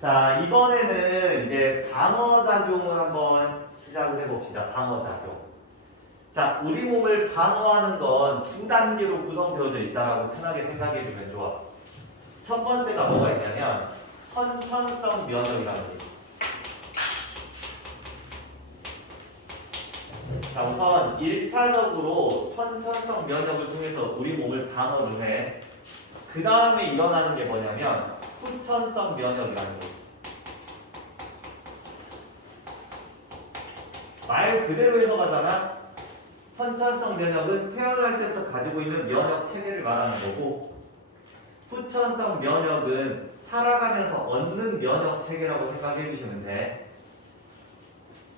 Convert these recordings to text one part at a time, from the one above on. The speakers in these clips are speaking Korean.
자, 이번에는 이제 방어작용을 한번 시작을 해봅시다. 방어작용. 자, 우리 몸을 방어하는 건 두 단계로 구성되어져 있다라고 편하게 생각해주면 좋아. 첫 번째가 뭐가 있냐면 선천성 면역이라는 게 있어. 자, 우선 1차적으로 선천성 면역을 통해서 우리 몸을 방어를 해. 그 다음에 일어나는 게 뭐냐면 후천성 면역이라는 거 있어. 말 그대로 해석하잖아. 선천성 면역은 태어날 때부터 가지고 있는 면역 체계를 말하는 거고, 후천성 면역은 살아가면서 얻는 면역 체계라고 생각해 주시면 돼.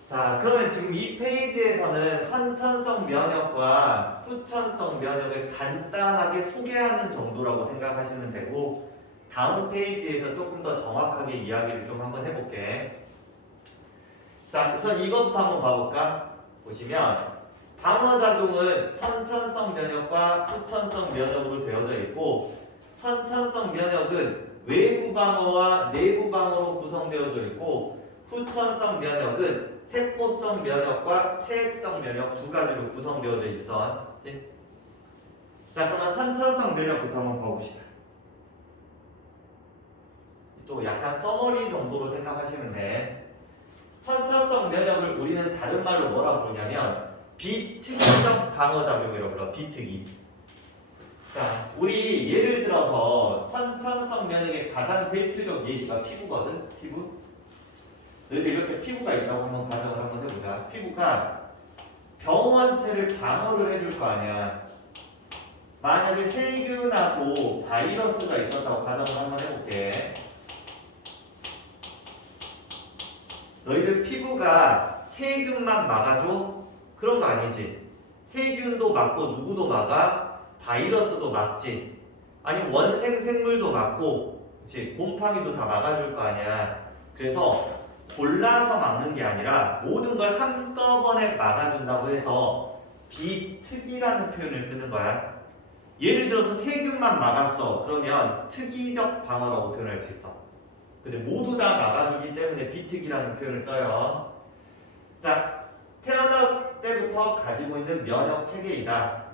자, 그러면 지금 이 페이지에서는 선천성 면역과 후천성 면역을 간단하게 소개하는 정도라고 생각하시면 되고, 다음 페이지에서 조금 더 정확하게 이야기를 좀 한번 해볼게. 자, 우선 이것부터 한번 봐볼까? 보시면 방어작용은 선천성 면역과 후천성 면역으로 되어져 있고, 선천성 면역은 외부 방어와 내부 방어로 구성되어져 있고, 후천성 면역은 세포성 면역과 체액성 면역 두 가지로 구성되어져 있어. 자, 그러면 선천성 면역부터 한번 봐봅시다. 또 약간 서머리 정도로 생각하시면 돼. 선천성 면역을 우리는 다른 말로 뭐라 부르냐면 비특이적 방어작용이라고 불러. 비특이. 자, 우리 예를 들어서 선천성 면역의 가장 대표적 예시가 피부거든. 피부. 너희들 이렇게 피부가 있다고 한번 가정을 한번 해보자. 피부가 병원체를 방어를 해줄 거 아니야. 만약에 세균하고 바이러스가 있었다고 가정을 한번 해볼게. 너희들 피부가 세균만 막아줘? 그런 거 아니지. 세균도 막고 누구도 막아? 바이러스도 막지. 아니면 원생 생물도 막고, 그치? 곰팡이도 다 막아줄 거 아니야. 그래서 골라서 막는 게 아니라 모든 걸 한꺼번에 막아준다고 해서 비특이라는 표현을 쓰는 거야. 예를 들어서 세균만 막았어. 그러면 특이적 방어라고 표현할 수 있어. 근데 모두 다 막아주기 때문에 비특이라는 표현을 써요. 자, 태어났을 때부터 가지고 있는 면역 체계이다.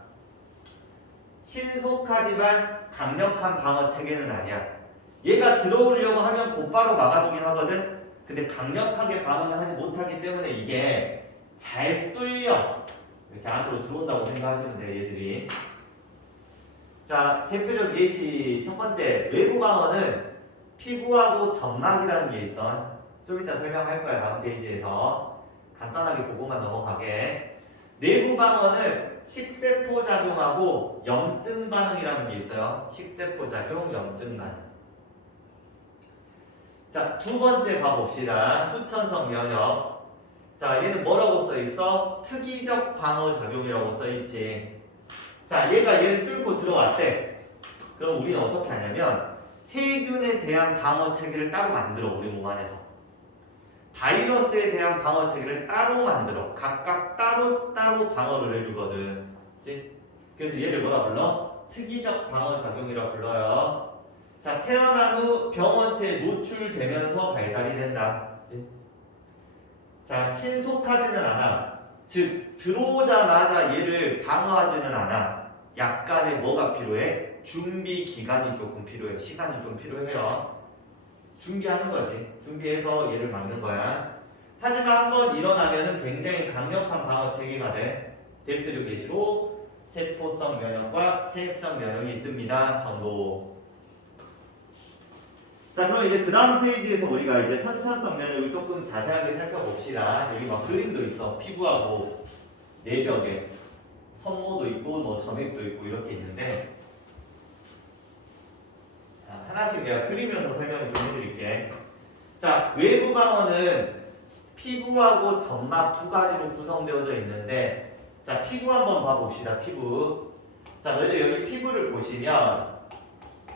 신속하지만 강력한 방어 체계는 아니야. 얘가 들어오려고 하면 곧바로 막아주긴 하거든. 근데 강력하게 방어는 하지 못하기 때문에 이게 잘 뚫려 이렇게 안으로 들어온다고 생각하시면 돼요, 얘들이. 자, 대표적 예시 첫 번째, 외부 방어는 피부하고 점막이라는 게 있어. 좀 이따 설명할 거야, 다음 페이지에서. 간단하게 보고만 넘어가게. 내부 방어는 식세포 작용하고 염증 반응이라는 게 있어요. 식세포 작용, 염증 반응. 자, 두 번째 봐봅시다. 후천성 면역. 자, 얘는 뭐라고 써있어? 특이적 방어작용이라고 써있지. 자, 얘가 얘를 뚫고 들어왔대. 그럼 우리는 어떻게 하냐면 세균에 대한 방어 체계를 따로 만들어. 우리 몸 안에서. 바이러스에 대한 방어 체계를 따로 만들어. 각각 따로 방어를 해주거든. 그치? 그래서 얘를 뭐라 불러? 특이적 방어작용이라 불러요. 자, 태어난 후 병원체에 노출되면서 발달이 된다. 자, 신속하지는 않아. 즉, 들어오자마자 얘를 방어하지는 않아. 약간의 뭐가 필요해? 준비 기간이 조금 필요해. 시간이 좀 필요해요. 준비하는 거지. 준비해서 얘를 막는 거야. 하지만 한번 일어나면은 굉장히 강력한 방어 체계가 돼. 대표적 예시로 세포성 면역과 체액성 면역이 있습니다. 정도. 자, 그럼 이제 그 다음 페이지에서 우리가 이제 선천성 면역을 조금 자세하게 살펴봅시다. 여기 막 그림도 있어. 피부하고 내적에 선모도 있고 뭐 점액도 있고 이렇게 있는데, 자, 하나씩 내가 그리면서 설명을 좀 해드릴게. 자, 외부 방어는 피부하고 점막 두 가지로 구성되어져 있는데, 자, 피부 한번 봐봅시다. 피부. 자, 너희들 여기 피부를 보시면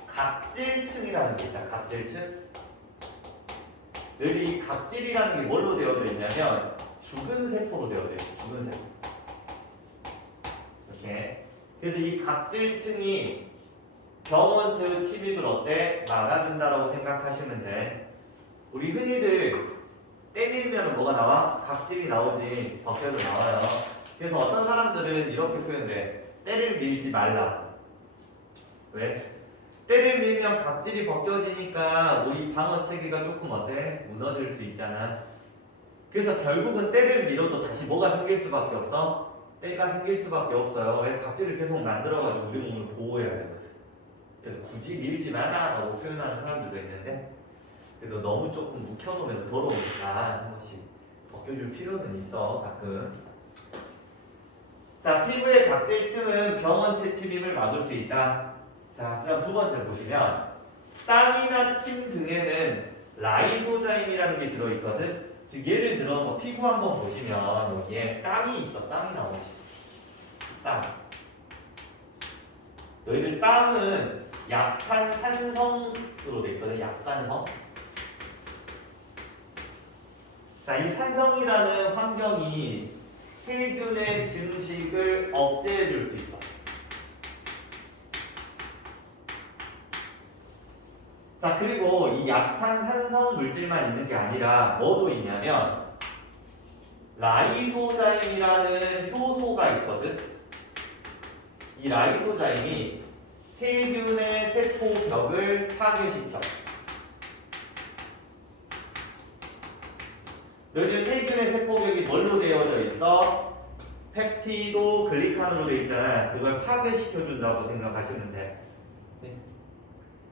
각질층이라는 게 있다. 각질층. 늘 이 각질이라는 게 뭘로 되어져 있냐면 죽은 세포로 되어져 있어. 죽은 세포. 이렇게. 그래서 이 각질층이 병원체의 침입을 어때? 막아준다라고 생각하시면 돼. 우리 흔히들 때 밀면 뭐가 나와? 각질이 나오지 벗겨도 나와요. 그래서 어떤 사람들은 이렇게 표현을 해. 때를 밀지 말라. 왜? 때를 밀면 각질이 벗겨지니까 우리 방어 체계가 조금 어때? 무너질 수 있잖아. 그래서 결국은 때를 밀어도 다시 뭐가 생길 수밖에 없어? 때가 생길 수밖에 없어요. 왜? 각질을 계속 만들어가지고 우리 몸을 보호해야 되거든. 그래서 굳이 밀지 말라라고 표현하는 사람들도 있는데, 그래도 너무 조금 묵혀놓으면 더러우니까 한 번씩 벗겨줄 필요는 있어, 가끔. 자, 피부의 각질층은 병원체 침입을 막을 수 있다. 자, 그럼 두 번째 보시면 땀이나 침 등에는 라이소자임이라는 게 들어있거든. 즉 예를 들어서 피부 한번 보시면 여기에 땀이 있어. 땀이 나오지. 땀. 너희들 땀은 약한 산성으로 돼 있거든. 약산성. 자, 이 산성이라는 환경이 세균의 증식을 억제해 줄 수 있어. 자, 그리고 이 약한 산성 물질만 있는 게 아니라 뭐도 있냐면 라이소자임이라는 효소가 있거든. 이 라이소자임이 세균의 세포벽을 파괴시켜. 너희들 세균의 세포벽이 뭘로 되어져 있어? 펩티도 글리칸으로 되어 있잖아. 그걸 파괴시켜준다고 생각하시면 돼. 네.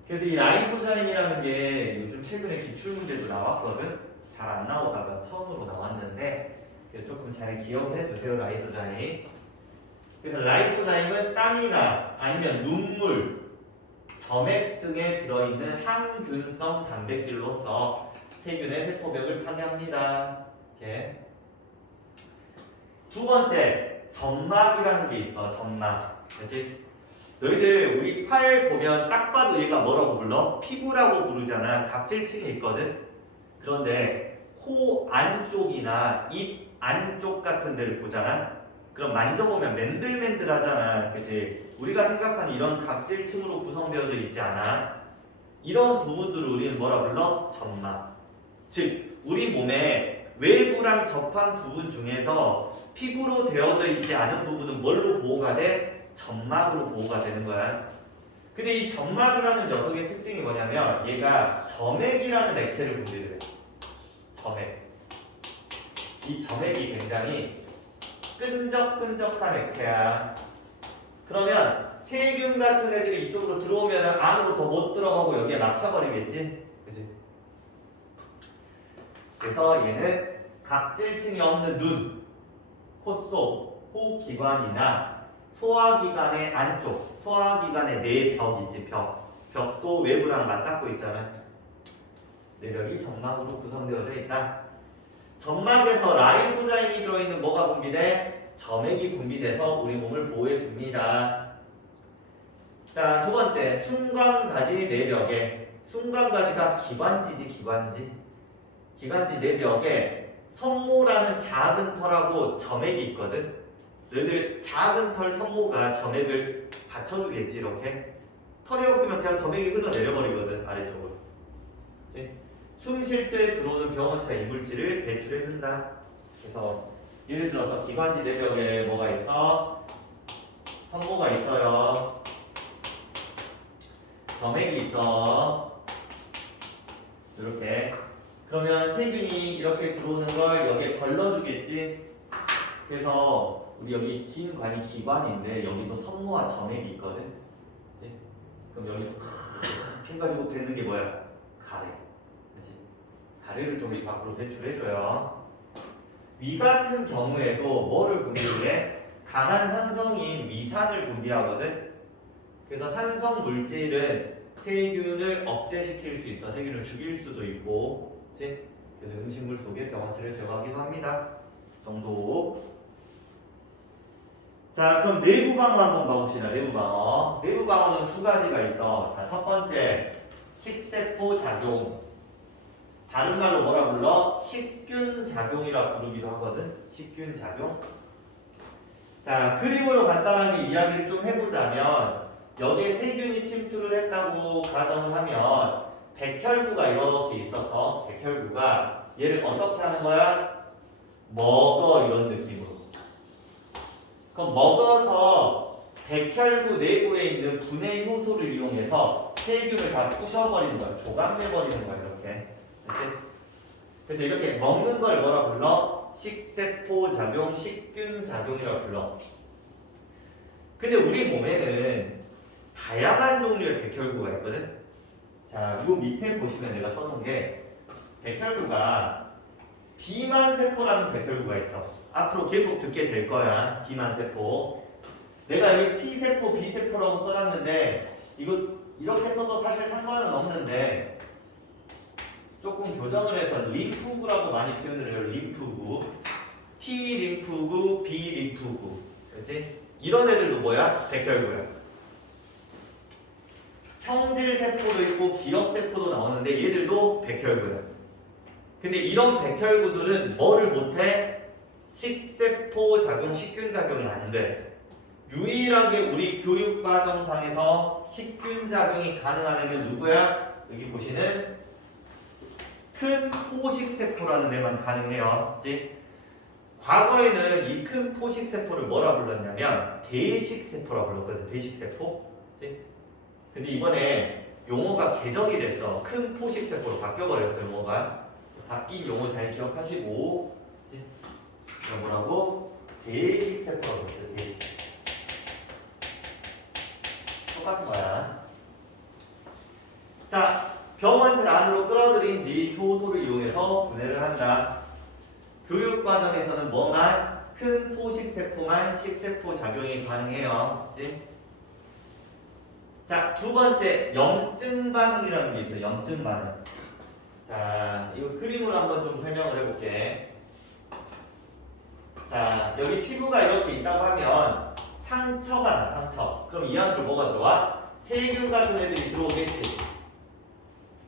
그래서 이 라이소자임이라는 게 요즘 최근에 기출문제도 나왔거든. 잘 안 나오다가 처음으로 나왔는데 조금 잘 기억해 두세요. 라이소자임. 그래서 라이소자임은 땀이나 아니면 눈물, 점액 등에 들어있는 항균성 단백질로서 세균의 세포벽을 파괴합니다. 이렇게. 두 번째, 점막이라는 게 있어. 점막. 그렇지? 너희들 우리 팔 보면 딱 봐도 얘가 뭐라고 불러? 피부라고 부르잖아. 각질층이 있거든. 그런데 코 안쪽이나 입 안쪽 같은 데를 보잖아. 그럼 만져보면 맨들맨들하잖아. 그치? 우리가 생각하는 이런 각질층으로 구성되어져 있지 않아. 이런 부분들을 우리는 뭐라 불러? 점막. 즉 우리 몸에 외부랑 접한 부분 중에서 피부로 되어져 있지 않은 부분은 뭘로 보호가 돼? 점막으로 보호가 되는 거야. 근데 이 점막이라는 녀석의 특징이 뭐냐면 얘가 점액이라는 액체를 분비를 해. 점액. 이 점액이 굉장히 끈적끈적한 액체야. 그러면 세균 같은 애들이 이쪽으로 들어오면 안으로 더 못 들어가고 여기에 막혀버리겠지? 그치? 그래서 얘는 각질층이 없는 눈, 코 속, 호흡기관이나 소화기관의 안쪽, 소화기관의 내벽이지, 벽. 벽도 외부랑 맞닿고 있잖아. 내벽이 점막으로 구성되어져 있다. 점막에서 라이소자임이 들어있는 뭐가 분비돼? 점액이 분비돼서 우리 몸을 보호해 줍니다. 자, 두 번째, 순관가지 내벽에. 순관가지가 기관지지, 기관지. 기관지 내벽에 섬모라는 작은 털하고 점액이 있거든. 너희들 작은 털 섬모가 점액을 받쳐주겠지, 이렇게. 털이 없으면 그냥 점액이 흘러내려버리거든, 아래쪽으로. 숨 쉴 때 들어오는 병원차 이물질을 배출해준다. 그래서 예를 들어서 기관지 내벽에 뭐가 있어? 섬모가 있어요. 점액이 있어. 이렇게. 그러면 세균이 이렇게 들어오는 걸 여기에 걸러주겠지. 그래서 우리 여기 긴 관이 기관인데 여기도 섬모와 점액이 있거든. 그치? 그럼 여기서 해가지고 뱉는 게 뭐야? 가래. 그치? 가래를 통해 밖으로 배출해줘요. 위 같은 경우에도 뭐를 분비해? 강한 산성인 위산을 분비하거든. 그래서 산성 물질은 세균을 억제시킬 수 있어. 세균을 죽일 수도 있고, 그치? 그래서 음식물 속에 병원체를 제거하기도 합니다. 정도. 자, 그럼 내부 방어 한번 봐봅시다. 내부 방어. 내부 방어는 두 가지가 있어. 자, 첫 번째, 식세포 작용. 다른 말로 뭐라 불러? 식균 작용이라 부르기도 하거든. 식균 작용. 자, 그림으로 간단하게 이야기를 좀 해보자면 여기에 세균이 침투를 했다고 가정을 하면 백혈구가 이렇게 있어서 백혈구가 얘를 어떻게 하는 거야? 먹어 이런 느낌으로. 그럼 먹어서 백혈구 내부에 있는 분해 효소를 이용해서 세균을 다 부셔버리는 거야. 조각내버리는 거야 이렇게. 그치? 그래서 이렇게 먹는 걸 뭐라 불러? 식세포 작용, 식균 작용이라고 불러. 근데 우리 몸에는 다양한 종류의 백혈구가 있거든. 자, 요 밑에 보시면 내가 써놓은 게 백혈구가 비만세포라는 백혈구가 있어. 앞으로 계속 듣게 될 거야. 비만세포. 내가 여기 T세포, B세포라고 써놨는데 이거 이렇게 써도 사실 상관은 없는데 조금 교정을 해서 림프구라고 많이 표현을 해요. 림프구. T 림프구, B 림프구. 그렇지? 이런 애들도 뭐야? 백혈구야. 형질세포도 있고 기억세포도 나오는데 얘들도 백혈구야. 근데 이런 백혈구들은 뭐를 못해? 식세포 작용, 식균 작용이 안 돼. 유일하게 우리 교육과정상에서 식균 작용이 가능한 애는 누구야? 여기 보시는 큰 포식세포라는 애만 가능해요. 그치? 과거에는 이 큰 포식세포를 뭐라 불렀냐면 대식세포라 불렀거든. 대식세포. 그치? 근데 이번에 용어가 개정이 됐어. 큰 포식세포로 바뀌어버렸어. 용어가. 바뀐 용어 잘 기억하시고. 그치? 그럼 뭐라고? 대식세포라고 했어요. 대식세포. 똑같은 거야. 자, 병원질 안으로 끌어들인 네 효소를 이용해서 분해를 한다. 교육과정에서는 뭐만? 큰 포식세포만 식세포 작용이 가능해요. 그치? 자, 두 번째, 염증 반응이라는 게 있어요. 염증 반응. 자, 이거 그림으로 한번 좀 설명을 해볼게. 자, 여기 피부가 이렇게 있다고 하면 상처가 나, 상처. 그럼 이 안으로 뭐가 들어와? 세균 같은 애들이 들어오겠지.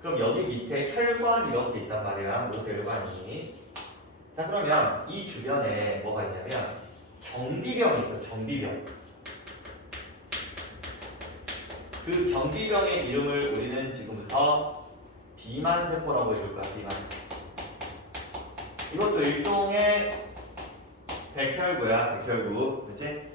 그럼 여기 밑에 혈관이 이렇게 있단 말이야. 모세혈관이. 자, 그러면 이 주변에 뭐가 있냐면 경비병이 있어. 경비병. 그 경비병의 이름을 우리는 지금부터 비만세포라고 해줄 거야. 비만세포. 이것도 일종의 백혈구야. 백혈구. 그치?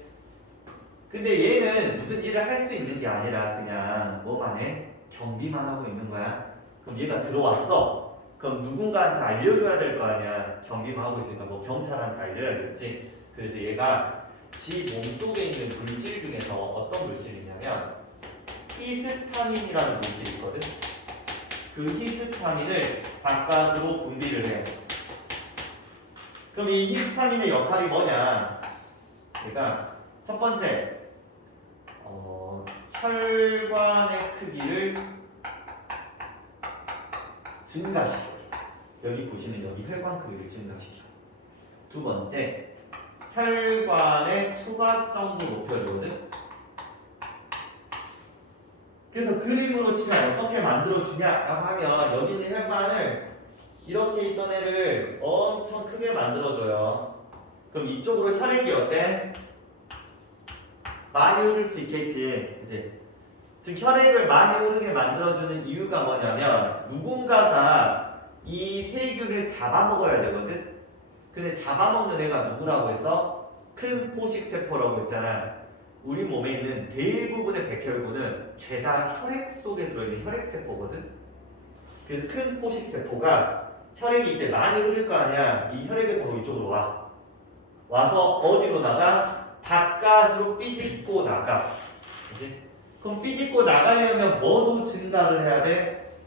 근데 얘는 무슨 일을 할 수 있는 게 아니라 그냥 뭐만 해? 경비만 하고 있는 거야. 그럼 얘가 들어왔어. 그럼 누군가한테 알려줘야 될 거 아니야. 경비만 하고 있으니까 뭐 경찰한테 알려야겠지. 그래서 얘가 지 몸속에 있는 물질 중에서 어떤 물질이 있냐면 히스타민이라는 물질이 있거든. 그 히스타민을 바깥으로 분비를 해. 그럼 이 히스타민의 역할이 뭐냐? 그러니까 첫 번째 혈관의 크기를 증가시켜줘. 여기 보시면 여기 혈관 크기를 증가시켜. 두 번째, 혈관의 투과성도 높여주거든. 그래서 그림으로 치면 어떻게 만들어주냐라고 하면 여기 있는 혈관을 이렇게 있던 애를 엄청 크게 만들어줘요. 그럼 이쪽으로 혈액이 어때? 많이 흐를 수 있겠지. 그치? 즉 혈액을 많이 흐르게 만들어주는 이유가 뭐냐면 누군가가 이 세균을 잡아먹어야 되거든. 근데 잡아먹는 애가 누구라고 해서 큰 포식세포라고 했잖아. 우리 몸에 있는 대부분의 백혈구는 죄다 혈액 속에 들어있는 혈액세포거든. 그래서 큰 포식세포가 혈액이 이제 많이 흐를 거 아니야. 이 혈액을 타고 이쪽으로 와. 와서 어디로 나가? 바깥으로 삐집고 나가. 그치? 그럼 삐집고 나가려면 뭐도 증가를 해야 돼?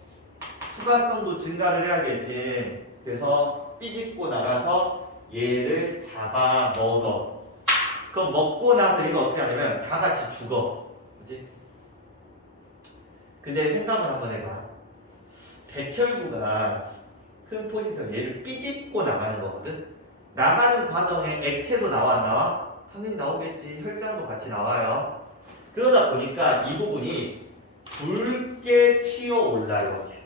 투과성도 증가를 해야겠지. 그래서 삐집고 나가서 얘를 잡아먹어. 그럼 먹고 나서 얘가 어떻게 하냐면 다 같이 죽어. 그치? 근데 생각을 한번 해봐. 백혈구가 큰 포식성 얘를 삐집고 나가는 거거든. 나가는 과정에 액체도 나와 안 나와? 당연히 나오겠지. 혈장도 같이 나와요. 그러다 보니까 이 부분이 붉게 튀어올라 이렇게.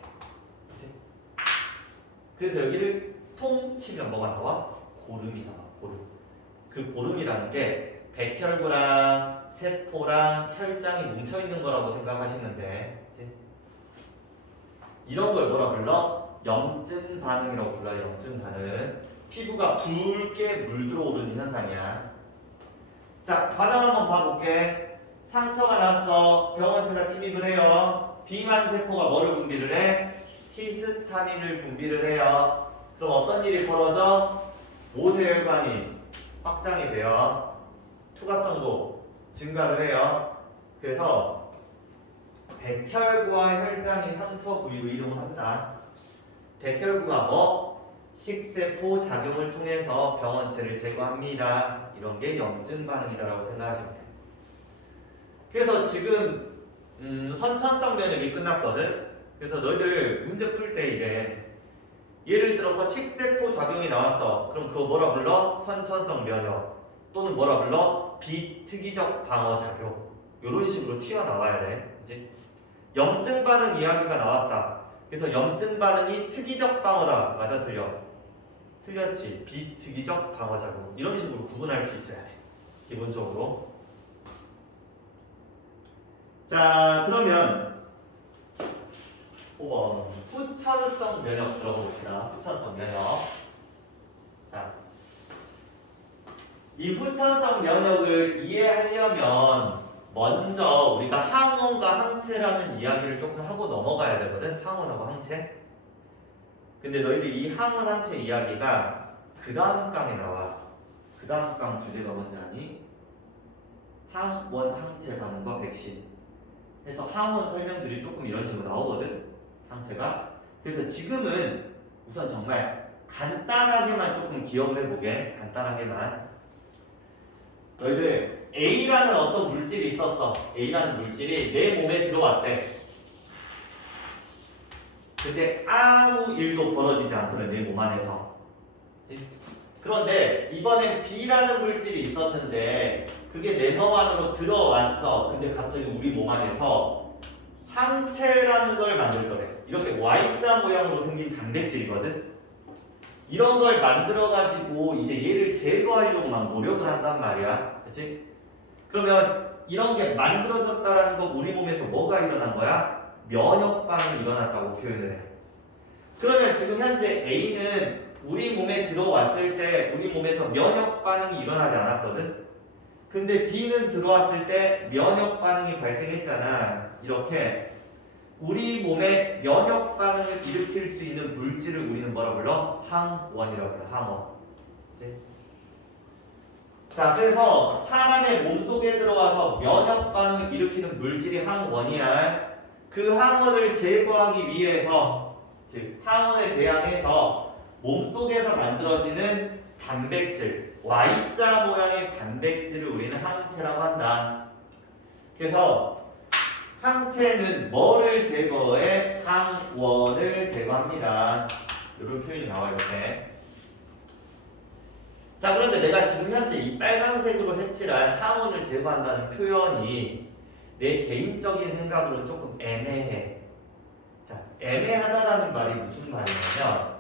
그치? 그래서 여기를 통 치면 뭐가 나와? 고름이 나와. 고름. 그 고름이라는 게 백혈구랑 세포랑 혈장이 뭉쳐있는 거라고 생각하시면 돼. 그치? 이런 걸 뭐라 불러? 염증 반응이라고 불러요. 염증 반응. 피부가 붉게 물들어오르는 현상이야. 자, 과정 한번 봐볼게. 상처가 났어. 병원체가 침입을 해요. 비만 세포가 뭐를 분비를 해? 히스타민을 분비를 해요. 그럼 어떤 일이 벌어져? 모세혈관이 확장이 돼요. 투과성도 증가를 해요. 그래서 백혈구와 혈장이 상처 부위로 이동을 한다. 백혈구가 뭐? 식세포 작용을 통해서 병원체를 제거합니다. 이런 게 염증 반응이다라고 생각하시면 돼. 그래서 지금 선천성 면역이 끝났거든. 그래서 너희들 문제 풀 때 이래. 예를 들어서 식세포 작용이 나왔어. 그럼 그거 뭐라 불러? 선천성 면역. 또는 뭐라 불러? 비특이적 방어 작용. 이런 식으로 튀어나와야 돼. 그치? 염증 반응 이야기가 나왔다. 그래서 염증 반응이 특이적 방어다. 맞아, 틀려? 틀렸지. 비특이적 방어 작용. 이런 식으로 구분할 수 있어야 돼. 기본적으로. 자, 그러면 5번 후천성 면역 들어봅시다. 후천성 면역. 자, 이 후천성 면역을 이해하려면 먼저 우리가 항원과 항체라는 이야기를 조금 하고 넘어가야 되거든. 항원하고 항체. 근데 너희들이 이 항원 항체 이야기가 그 다음 강에 나와. 그 다음 강 주제가 뭔지 아니? 항원 항체 반응과 백신. 그래서 항원 설명들이 조금 이런 식으로 나오거든. 항체가. 그래서 지금은 우선 정말 간단하게만 조금 기억을 해보게. 간단하게만. 너희들 A라는 어떤 물질이 있었어. A라는 물질이 내 몸에 들어왔대. 근데 아무 일도 벌어지지 않더래. 내 몸 안에서. 그치? 그런데 이번엔 B라는 물질이 있었는데 그게 내 몸 안으로 들어왔어. 근데 갑자기 우리 몸 안에서 항체라는 걸 만들 거래. 이렇게 Y자 모양으로 생긴 단백질이거든. 이런 걸 만들어가지고 이제 얘를 제거하려고 막 노력을 한단 말이야. 그치? 그러면 이런 게 만들어졌다라는 거 우리 몸에서 뭐가 일어난 거야? 면역 반응이 일어났다고 표현을 해. 그러면 지금 현재 A는 우리 몸에 들어왔을 때 우리 몸에서 면역 반응이 일어나지 않았거든? 근데 B는 들어왔을 때 면역 반응이 발생했잖아. 이렇게 우리 몸에 면역 반응을 일으킬 수 있는 물질을 우리는 뭐라 불러? 항원이라고 불러. 항원. 그치? 자, 그래서 사람의 몸속에 들어와서 면역 반응을 일으키는 물질이 항원이야. 그 항원을 제거하기 위해서, 즉 항원에 대항해서 몸속에서 만들어지는 단백질, Y자 모양의 단백질을 우리는 항체라고 한다. 그래서 항체는 뭐를 제거해? 항원을 제거합니다. 이런 표현이 나와요. 이렇게. 자, 그런데 내가 지금 현재 이 빨간색으로 색칠한 항원을 제거한다는 표현이 내 개인적인 생각으로는 조금 애매해. 자, 애매하다라는 말이 무슨 말이냐면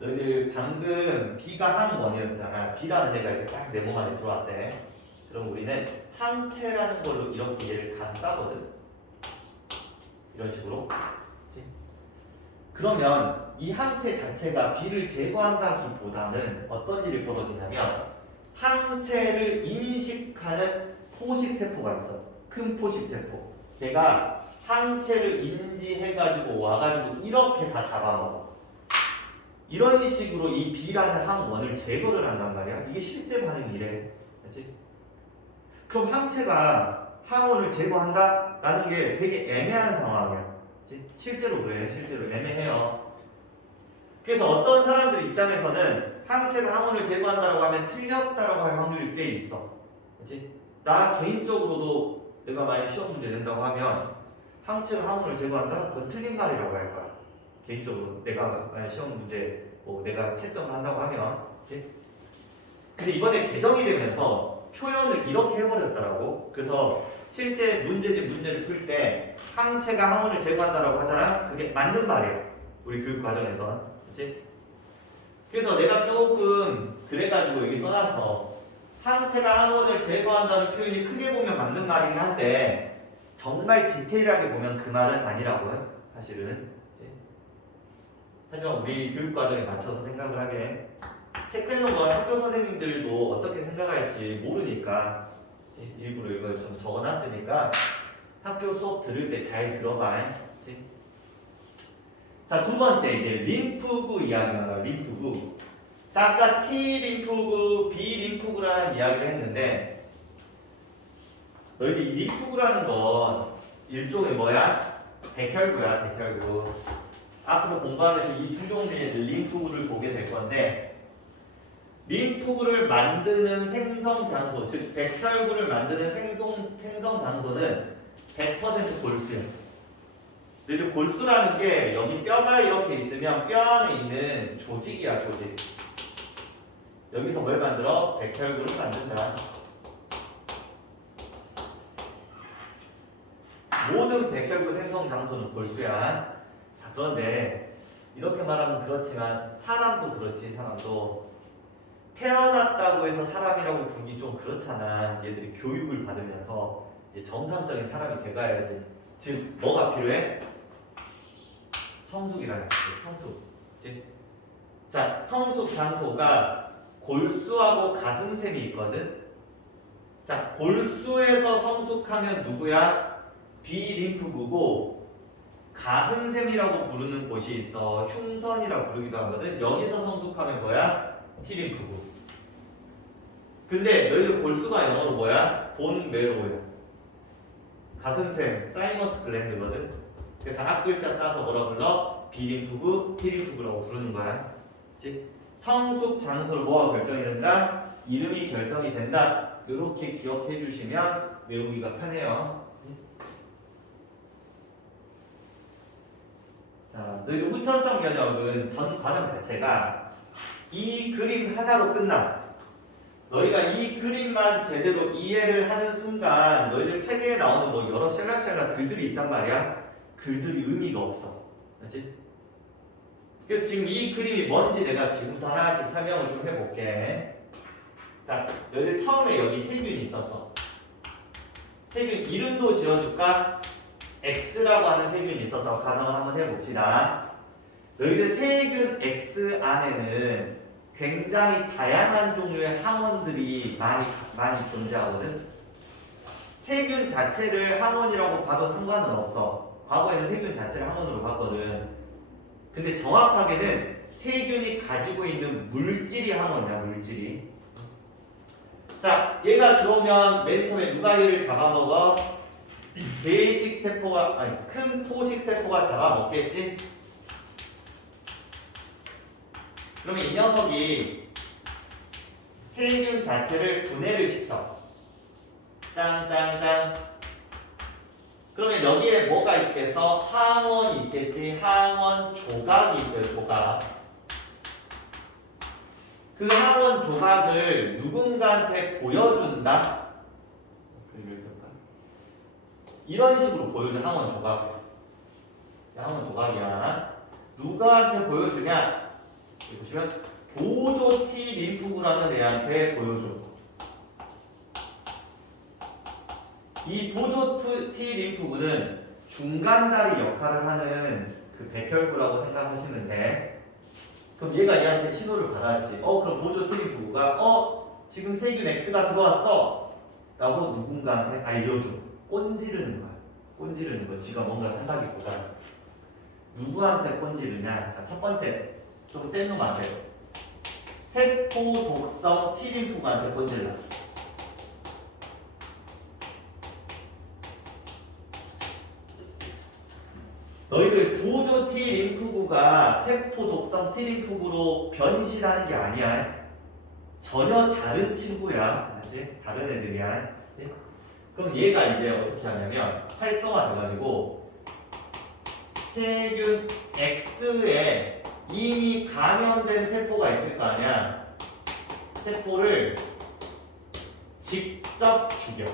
너희들 방금 B가 항원이었잖아. B라는 애가 이렇게 딱 내 몸 안에 들어왔대. 그럼 우리는 항체라는 걸로 이렇게 얘를 감싸거든. 이런 식으로. 그치? 그러면 이 항체 자체가 B를 제거한다기보다는 어떤 일이 벌어지냐면 항체를 인식하는 포식세포가 있어. 큰 포식세포. 걔가 항체를 인지해가지고 와가지고 이렇게 다 잡아먹어. 이런 식으로 이 B라는 항원을 제거를 한단 말이야. 이게 실제 반응이 이래. 그치? 그럼 항체가 항원을 제거한다? 라는 게 되게 애매한 상황이야. 그치? 실제로 그래. 실제로 애매해요. 그래서 어떤 사람들 입장에서는 항체가 항원을 제거한다라고 하면 틀렸다라고 할 확률이 꽤 있어. 그치? 나 개인적으로도 내가 만약 시험 문제 낸다고 하면 항체가 항원을 제거한다? 그건 틀린 말이라고 할 거야. 개인적으로 내가 만약 시험 문제 내가 채점을 한다고 하면. 그치? 근데 이번에 개정이 되면서 표현을 이렇게 해버렸더라고. 그래서 실제 문제를 풀 때 항체가 항원을 제거한다라고 하잖아. 그게 맞는 말이야. 우리 교육 과정에서. 그치? 그래서 내가 조금 그래가지고 여기 써놨어. 항체가 항원을 제거한다는 표현이 크게 보면 맞는 말이긴 한데 정말 디테일하게 보면 그 말은 아니라고요. 사실은. 이제. 하지만 우리 교육 과정에 맞춰서 생각을 하게. 체크해놓은 건 학교 선생님들도 어떻게 생각할지 모르니까 이제 일부러 이걸 좀 적어놨으니까 학교 수업 들을 때 잘 들어봐. 그치? 자, 두 번째 이제 림프구 이야기가 나와요. 림프구. 자, 아까 T 림프구, B 림프구라는 이야기를 했는데 너희들 이 림프구라는 건 일종의 뭐야? 백혈구야, 백혈구. 앞으로 공부하면서 이 두 종류의 림프구를 보게 될 건데 림프구를 만드는 생성 장소, 즉 백혈구를 만드는 생성 장소는 100% 골수야. 근데 골수라는 게 여기 뼈가 이렇게 있으면 뼈 안에 있는 조직이야, 조직. 여기서 뭘 만들어? 백혈구를 만든다. 모든 백혈구 생성 장소는 골수야. 자, 그런데 이렇게 말하면 그렇지만 사람도 그렇지, 사람도. 태어났다고 해서 사람이라고 부르기 좀 그렇잖아. 얘들이 교육을 받으면서 이제 정상적인 사람이 돼가야지. 즉 뭐가 필요해? 성숙이라는 거지. 성숙. 그치? 자, 성숙 장소가 골수하고 가슴샘이 있거든. 자, 골수에서 성숙하면 누구야? 비림프구고 가슴샘이라고 부르는 곳이 있어. 흉선이라고 부르기도 하거든. 여기서 성숙하면 뭐야? T림프구. 근데 너희들 골수가 영어로 뭐야? 본 메로야. 가슴샘, 사이머스 글랜드거든. 그래서 앞글자 따서 뭐라 불러? B림프구, T림프구라고 부르는 거야. 그치? 성숙 장소를 뭐가 결정이 된다? 이름이 결정이 된다. 이렇게 기억해 주시면 외우기가 편해요. 자, 너희들 후천성 면역은 전 과정 자체가 이 그림 하나로 끝나. 너희가 이 그림만 제대로 이해를 하는 순간 너희들 책에 나오는 뭐 여러 샬라샬라 글들이 있단 말이야. 글들이 의미가 없어. 그렇지? 그래서 지금 이 그림이 뭔지 내가 지금부터 하나씩 설명을 좀 해볼게. 자, 너희들 처음에 여기 세균이 있었어. 세균 이름도 지어줄까? X라고 하는 세균이 있었다고 가정을 한번 해봅시다. 너희들 세균 X 안에는 굉장히 다양한 종류의 항원들이 많이 존재하거든. 세균 자체를 항원이라고 봐도 상관은 없어. 과거에는 세균 자체를 항원으로 봤거든. 근데 정확하게는 세균이 가지고 있는 물질이 항원이야, 물질이. 자, 얘가 들어오면 맨 처음에 누가 얘를 잡아먹어? 대식 세포가, 아니, 큰 포식 세포가 잡아먹겠지? 그러면 이 녀석이 세균 자체를 분해를 시켜. 짠짠짠. 그러면 여기에 뭐가 있겠어? 항원이 있겠지. 항원 조각이 있어요. 조각. 그 항원 조각을 누군가한테 보여준다. 이런 식으로 보여줘. 항원 조각. 항원 조각이야. 누구한테 보여주냐? 여기 보시면 보조 T 림프구라는 애한테 보여줘. 이 보조 T 림프구는 중간다리 역할을 하는 그 백혈구라고 생각하시면 돼. 그럼 얘가 얘한테 신호를 받았지. 그럼 보조 T 림프구가 지금 세균 X가 들어왔어 라고 누군가한테 알려줘. 꼰지르는 거야. 꼰지르는 거. 지가 뭔가를 한다기보다 누구한테 꼰지르냐. 자, 첫 번째 좀 센 놈한테 세포 독성 T림프구한테 꼰질러. 너희들 보조 T림프구가 세포 독성 T림프구로 변신하는 게 아니야. 전혀 다른 친구야. 알지? 다른 애들이야. 알지? 그럼 얘가 이제 어떻게 하냐면 활성화 돼가지고 세균 X에 이미 감염된 세포가 있을 거 아니야. 세포를 직접 죽여.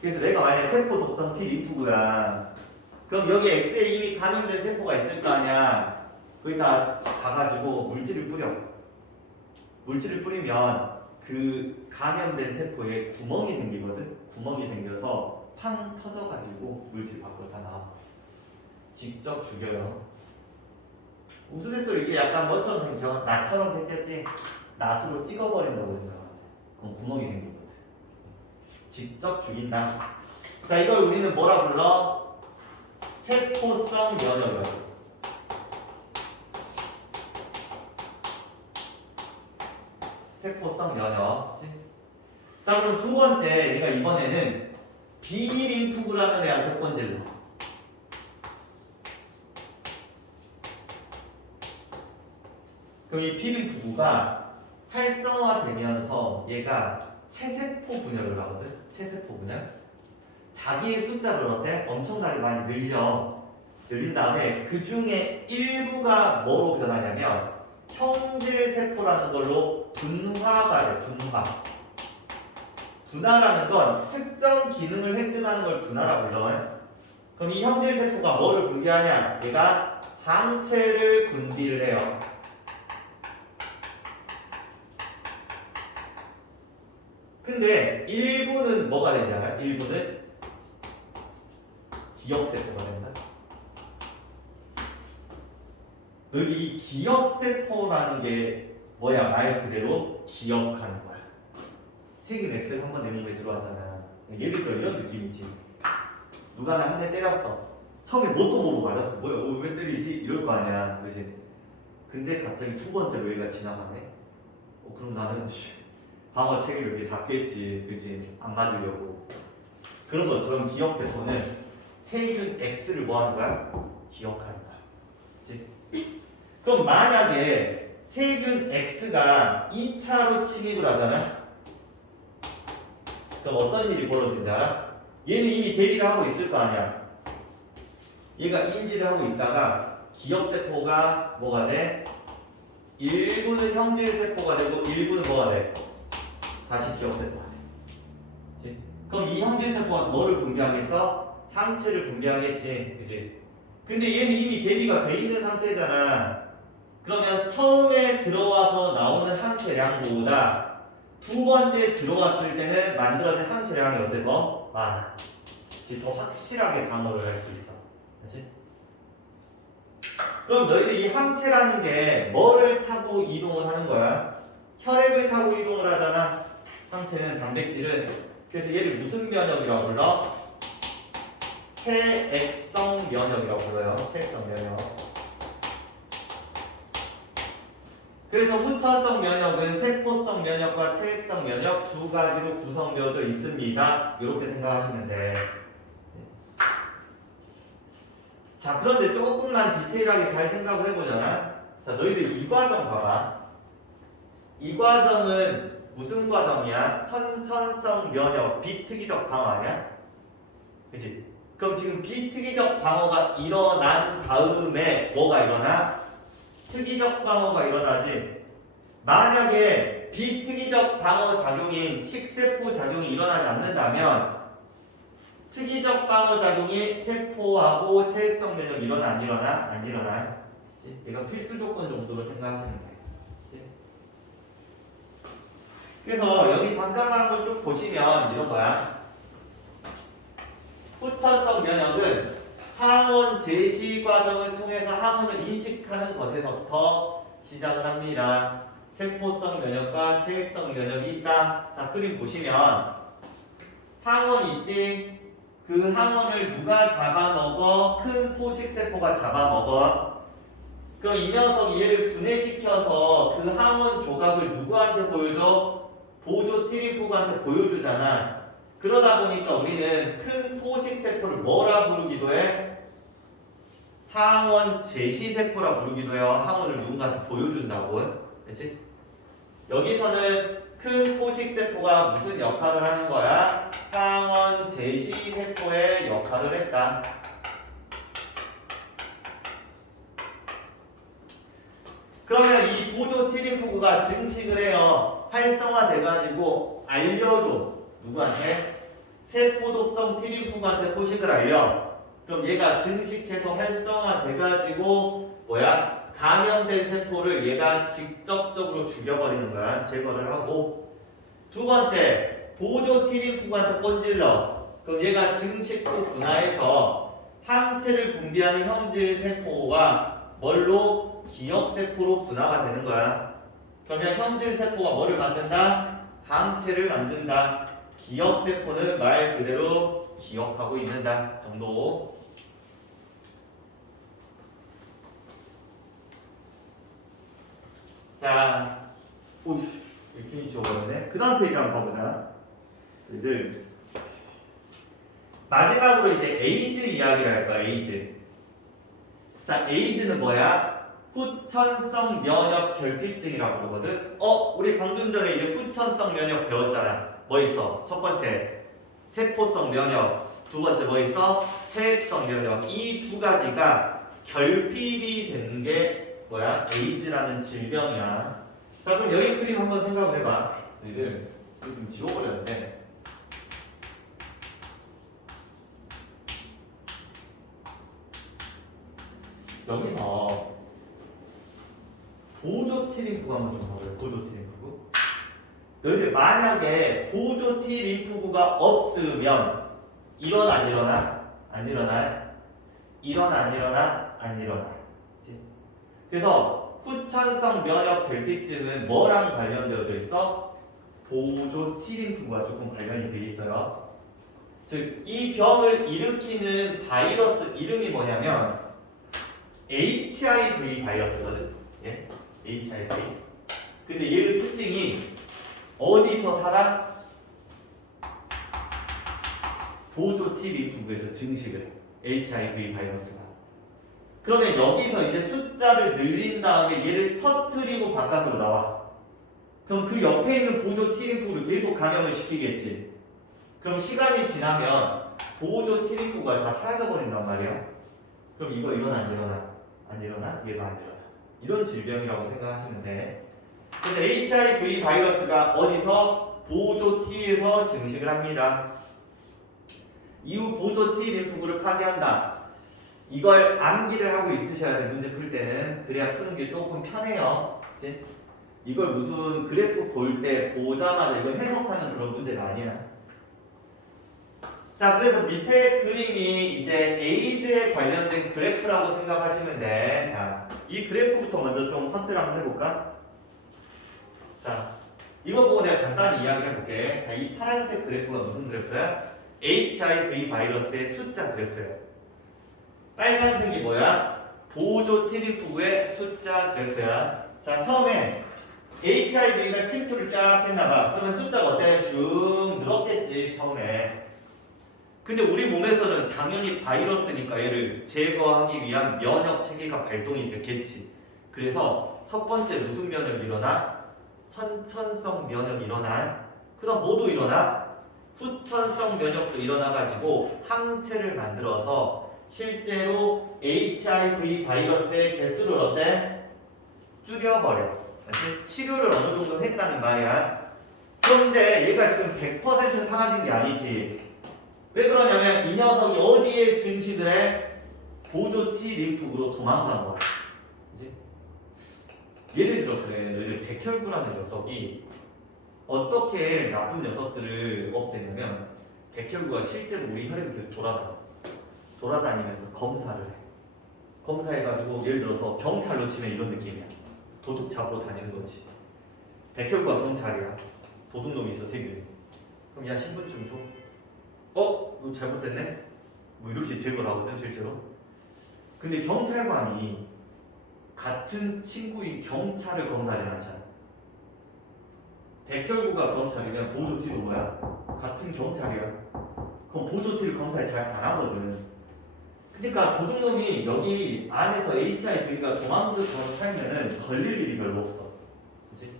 그래서 내가 만약에 세포 독성 T 림프구야. 그럼 여기 X에 이미 감염된 세포가 있을 거 아니야. 거기다 가가지고 물질을 뿌려. 물질을 뿌리면 그 감염된 세포에 구멍이 생기거든. 구멍이 생겨서 팡 터져가지고 물질 밖으로 다 나와. 직접 죽여요. 우스갯소리 이게 약간 뭐처럼 생겨? 나처럼 생겼지? 낫으로 찍어버린다고 생각하면 돼. 그럼 구멍이 생기거든. 직접 죽인다. 자, 이걸 우리는 뭐라 불러? 세포성 면역이라고. 세포성 면역. 그치? 자, 그럼 두 번째, 네가 이번에는 비림프구라는 애한테 꼰질러. 그럼 이 비림프구가 활성화되면서 얘가 체세포 분열을 하거든. 체세포 분열. 자기의 숫자를 어때? 엄청나게 많이 늘린 다음에 그 중에 일부가 뭐로 변하냐면 형질세포라는 걸로 분화가 돼. 분화라는 건 특정 기능을 획득하는 걸 분화라고 불러. 그럼 이 형질세포가 뭐를 분비하냐? 얘가 항체를 분비를 해요. 근데 일부는 뭐가 되는지 알아요? 일부는 기억세포가 된다. 여기 이 기억세포라는 게 뭐야? 말 그대로 기억하는 거야. 세균 X가 한번 내 몸에 들어왔잖아. 예를 들어 이런 느낌이지. 누가 나 한 대 때렸어. 처음에 뭣도 모르고 맞았어. 뭐야? 왜 때리지? 이럴 거 아니야. 그치? 근데 갑자기 두 번째로 얘가 지나가네. 그럼 나는 방어 체계를 이렇게 잡겠지. 그치? 안 맞으려고. 그런 것처럼 기억세포는 세균 X를 뭐 하는 거야? 기억하는 거야. 그치? 그럼 만약에 세균 X가 2차로 침입을 하잖아? 그럼 어떤 일이 벌어진지 알아? 얘는 이미 대비를 하고 있을 거 아니야. 얘가 인지를 하고 있다가 기억세포가 뭐가 돼? 일부는 형질세포가 되고 일부는 뭐가 돼? 다시 기억세포가 돼. 그치? 그럼 이 형질세포가 뭐를 분비하겠어? 항체를 분비하겠지. 그치? 근데 얘는 이미 대비가 돼 있는 상태잖아. 그러면 처음에 들어와서 나오는 항체량보다 두 번째 들어왔을 때는 만들어진 항체량이 어때? 더 많아. 더 확실하게 방어를 할 수 있어. 그렇지? 그럼 너희들 이 항체라는 게 뭐를 타고 이동을 하는 거야? 혈액을 타고 이동을 하잖아. 항체는 단백질은. 그래서 얘를 무슨 면역이라고 불러? 체액성 면역이라고 불러요. 체액성 면역. 그래서 후천성 면역은 세포성 면역과 체액성 면역 두 가지로 구성되어져 있습니다. 이렇게 생각하시면 돼. 자, 그런데 조금만 디테일하게 잘 생각을 해보잖아. 자, 너희들 이 과정 봐봐. 이 과정은 무슨 과정이야? 선천성 면역, 비특이적 방어 아니야? 그치? 그럼 지금 비특이적 방어가 일어난 다음에 뭐가 일어나? 특이적 방어가 일어나지. 만약에 비특이적 방어 작용인 식세포 작용이 일어나지 않는다면 특이적 방어 작용이 세포하고 체액성 면역이 일어나 안 일어나? 안 일어나. 그치? 얘가 필수 조건 정도로 생각하시면 돼. 그치? 그래서 여기 잠깐만 한번 쭉 보시면 이런 거야. 후천성 면역은 항원 제시 과정을 통해서 항원을 인식하는 것에서부터 시작을 합니다. 세포성 면역과 체액성 면역이 있다. 자, 그림 보시면 항원이 있지. 그 항원을 누가 잡아먹어? 큰 포식세포가 잡아먹어. 그럼 이 녀석이 얘를 분해시켜서 그 항원 조각을 누구한테 보여줘? 보조 트림프구한테 보여주잖아. 그러다 보니까 우리는 큰 포식세포를 뭐라 부르기도 해? 항원 제시세포라 부르기도 해요. 항원을 누군가한테 보여준다고. 그치? 여기서는 큰 포식세포가 무슨 역할을 하는 거야? 항원 제시세포의 역할을 했다. 그러면 이 보조 트림프구가 증식을 해요. 활성화돼가지고 알려줘. 누구한테? 세포독성 트림프구한테 소식을 알려. 그럼 얘가 증식해서 활성화돼가지고 뭐야? 감염된 세포를 얘가 직접적으로 죽여버리는 거야. 제거를 하고. 두 번째, 보조 트림프구한테 꼰질러. 그럼 얘가 증식후 분화해서 항체를 분비하는 형질 세포가 뭘로? 기억세포로 분화가 되는 거야. 그러면 형질 세포가 뭐를 만든다? 항체를 만든다. 기억세포는 말 그대로 기억하고 있는다 정도. 자, 오이 괜히 지워버렸네. 그 다음 페이지 한번 봐보자. 얘들 마지막으로 이제 에이즈 이야기를 할 거야. 에이즈. 자, 에이즈는 뭐야? 후천성 면역 결핍증이라고 그러거든. 우리 방금 전에 이제 후천성 면역 배웠잖아. 뭐 있어? 첫 번째 세포성 면역, 두 번째 뭐 있어? 체액성 면역. 이 두 가지가 결핍이 되는 게 뭐야? 에이즈라는 질병이야. 자, 그럼 여기 그림 한번 생각을 해봐. 너희들 이거 좀 지워버렸는데. 여기서 보조 T림프구 한번 좀 봐봐요. 보조 T림프구. 너희들 만약에 보조 T림프구가 없으면 일어나 안 일어나? 안 일어나? 일어나 안 일어나? 안 일어나. 그치? 그래서 후천성 면역 결핍증은 뭐랑 관련되어져 있어? 보조 T림프구가 조금 관련이 돼 있어요. 즉, 이 병을 일으키는 바이러스 이름이 뭐냐면 HIV 바이러스거든. 예? HIV. 근데 얘의 특징이 어디서 살아? 보조 T림프구에서 증식을 해. HIV 바이러스가. 그러면 여기서 이제 숫자를 늘린 다음에 얘를 터뜨리고 바깥으로 나와. 그럼 그 옆에 있는 보조 T림프구를 계속 감염을 시키겠지. 그럼 시간이 지나면 보조 T림프구가 다 사라져버린단 말이야. 그럼 이거 일어나 안 일어나? 안 일어나? 얘가 안 일어나. 이런 질병이라고 생각하시면 돼. 그래서 HIV 바이러스가 어디서? 보조 T에서 증식을 합니다. 이후 보조 T 림프구를 파괴한다. 이걸 암기를 하고 있으셔야 돼. 문제 풀 때는. 그래야 푸는 게 조금 편해요. 그치? 이걸 무슨 그래프 볼 때 보자마자 이걸 해석하는 그런 문제가 아니야. 자, 그래서 밑에 그림이 이제 에이즈에 관련된 그래프라고 생각하시면 돼. 자, 이 그래프부터 먼저 좀 확대를 한번 해볼까? 자, 이거 보고 내가 간단히 이야기 해볼게. 자, 이 파란색 그래프가 무슨 그래프야? HIV 바이러스의 숫자 그래프야. 빨간색이 뭐야? 보조 T림프구의 숫자 그래프야. 자, 처음에 HIV가 침투를 쫙 했나봐. 그러면 숫자가 어때? 쭉 늘었겠지, 처음에. 근데 우리 몸에서는 당연히 바이러스니까 얘를 제거하기 위한 면역 체계가 발동이 됐겠지. 그래서 첫 번째 무슨 면역이 일어나? 선천성 면역이 일어나. 그 다음 뭐도 일어나? 후천성 면역도 일어나가지고 항체를 만들어서 실제로 HIV 바이러스의 개수를 어때? 줄여버려. 치료를 어느 정도 했다는 말이야. 그런데 얘가 지금 100% 사라진 게 아니지. 왜 그러냐면 이 녀석이 어디에 증식을 해? 보조 T 림프구로 도망간 거야. 그치? 예를 들어 그래. 너희들 백혈구라는 녀석이 어떻게 나쁜 녀석들을 없애냐면 백혈구가 실제로 우리 혈액을 계속 돌아다니면서 검사를 해. 검사해가지고 예를 들어서 경찰로 치면 이런 느낌이야. 도둑 잡으러 다니는 거지. 백혈구가 경찰이야. 도둑놈이 있어 세균이. 그럼 야 신분증 줘. 이거 잘못됐네? 뭐 이렇게 제거를 하거든 실제로. 근데 경찰관이 같은 친구인 경찰을 검사하지 않잖아. 백혈구가 경찰이면 보조티도 뭐야? 같은 경찰이야. 그럼 보조티를 검사를 잘 안 하거든. 그러니까 도둑놈이 여기 안에서 HIV가 도망들어서 살면은 걸릴 일이 별로 없어. 그치?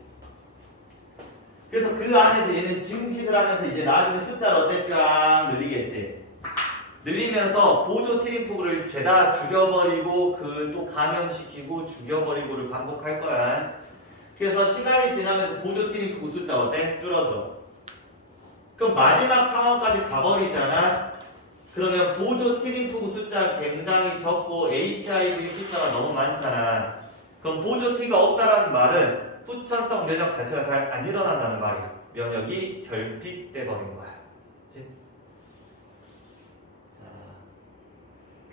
그래서 그 안에서 얘는 증식을 하면서 이제 나중에 숫자를 어때? 쫙 늘리겠지. 늘리면서 보조 T림프구를 죄다 죽여버리고 그 또 감염시키고 죽여버리고를 반복할 거야. 그래서 시간이 지나면서 보조 T림프구 숫자 어때? 줄어들어. 그럼 마지막 상황까지 가버리잖아. 그러면 보조 T림프구 숫자가 굉장히 적고 HIV 숫자가 너무 많잖아. 그럼 보조 T가 없다라는 말은 후천성 면역 자체가 잘 안 일어난다는 말이야. 면역이 결핍돼 버린 거야. 그치?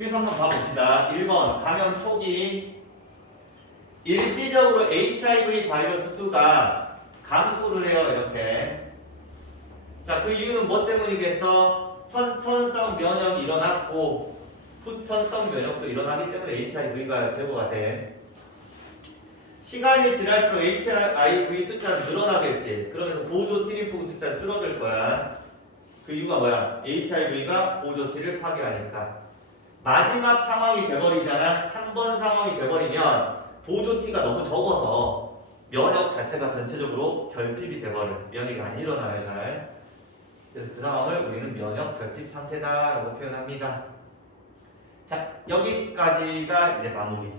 그래서 한번 봐봅시다. 1번 감염 초기 일시적으로 HIV 바이러스 수가 감소를 해요. 이렇게. 자, 그 이유는 뭐 때문이겠어? 선천성 면역이 일어났고 후천성 면역도 일어나기 때문에 HIV가 제거가 돼. 시간이 지날수록 HIV 숫자는 늘어나겠지. 그러면서 보조 T림프 숫자는 줄어들 거야. 그 이유가 뭐야? HIV가 보조 T를 파괴하니까. 마지막 상황이 돼버리잖아. 3번 상황이 돼버리면 보조 T가 너무 적어서 면역 자체가 전체적으로 결핍이 돼버려. 면역이 안 일어나요, 잘. 그래서 그 상황을 우리는 면역 결핍 상태다라고 표현합니다. 자, 여기까지가 이제 마무리.